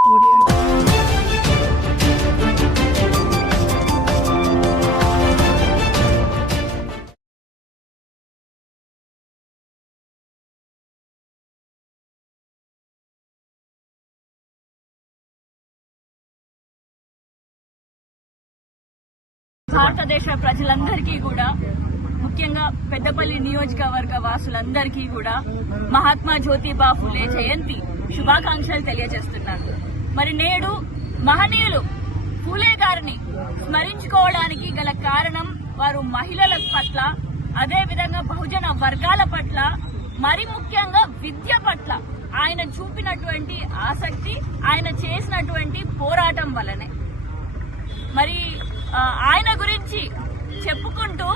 భారతదేశ ప్రజలందరికీ కూడా, ముఖ్యంగా పెద్దపల్లి నియోజకవర్గ వాసులందరికీ కూడా మహాత్మా జ్యోతిబా ఫులే జయంతి శుభాకాంక్షలు తెలియజేస్తున్నాను. మరి నేడు మహనీయులు ఫులే గారిని స్మరించుకోవడానికి గల కారణం వారు మహిళల పట్ల, అదేవిధంగా బహుజన వర్గాల పట్ల, మరి ముఖ్యంగా విద్య పట్ల ఆయన చూపినటువంటి ఆసక్తి, ఆయన చేసినటువంటి పోరాటం వల్లనే. మరి ఆయన గురించి చెప్పుకుంటూ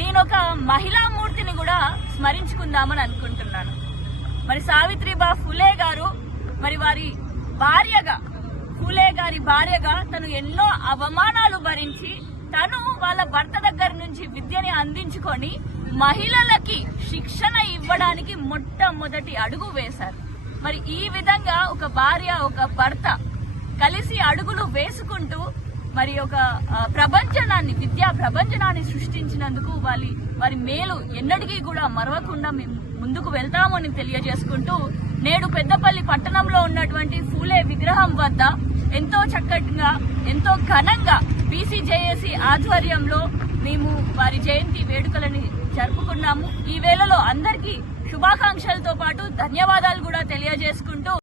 నేను ఒక మహిళా మూర్తిని కూడా స్మరించుకుందామని అనుకుంటున్నాను. మరి సావిత్రిబా ఫులే గారు, మరి వారి భార్యగా, ఫులే గారి భార్యగా తను ఎన్నో అవమానాలు భరించి తను వాళ్ళ భర్త దగ్గర నుంచి విద్యని అందించుకొని మహిళలకి శిక్షణ ఇవ్వడానికి మొట్టమొదటి అడుగు వేశారు. మరి ఈ విధంగా ఒక భార్య, ఒక భర్త కలిసి అడుగులు వేసుకుంటూ మరి ఒక ప్రపంచనాన్ని, విద్యా ప్రపంచనాన్ని సృష్టించినందుకు వారి మేలు ఎన్నటికీ కూడా మరవకుండా మేము ముందుకు వెళ్తామని తెలియజేసుకుంటూ, నేడు పెద్దపల్లి పట్టణంలో ఉన్నటువంటి ఫూలే విగ్రహం వద్ద ఎంతో చక్కగా, ఎంతో ఘనంగా బీసీజేఏసీ ఆధ్వర్యంలో మేము వారి జయంతి వేడుకలని జరుపుకున్నాము. ఈ వేళలో అందరికీ శుభాకాంక్షలతో పాటు ధన్యవాదాలు కూడా తెలియజేసుకుంటూ